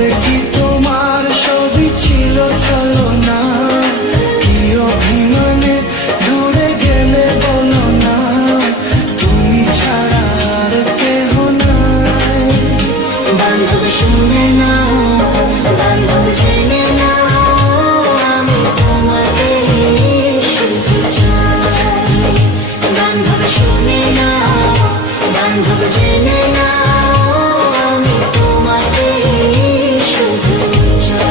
তবে কি তোমার সবই ছিল চলো না, কি অভিমানে দূরে গেলে বলো না, তুমি ছাড়া আর কেহ নাই। বান্ধব শুনে না, বান্ধব জেনে না, আমি তোমাকে শুধু চাই। বান্ধব শুনে না, বান্ধব জেনে না, আমি তোমাকে শুধু চাই।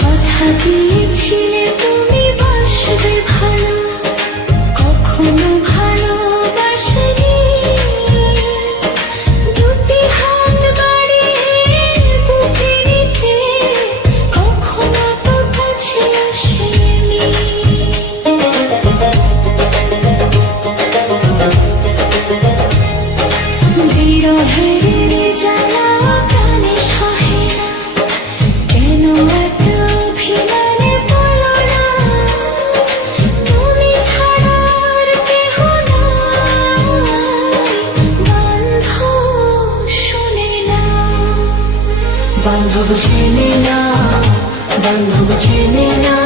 কথা দিয়েছিলে তুমি বাসবে ভালো, কখনো ভালোবাসনি। দুটি হাত বাড়িয়ে বুকে নিতে, কখনো তো কাছে আসেনি। বিরহের জ্বালা প্রাণে সহে না, কেন এত অভিমানে বলো না, তুমি ছাড়া আর কেহ নাই। বান্ধব শোনে না, বান্ধব জেনে না, বান্ধব জেনে না।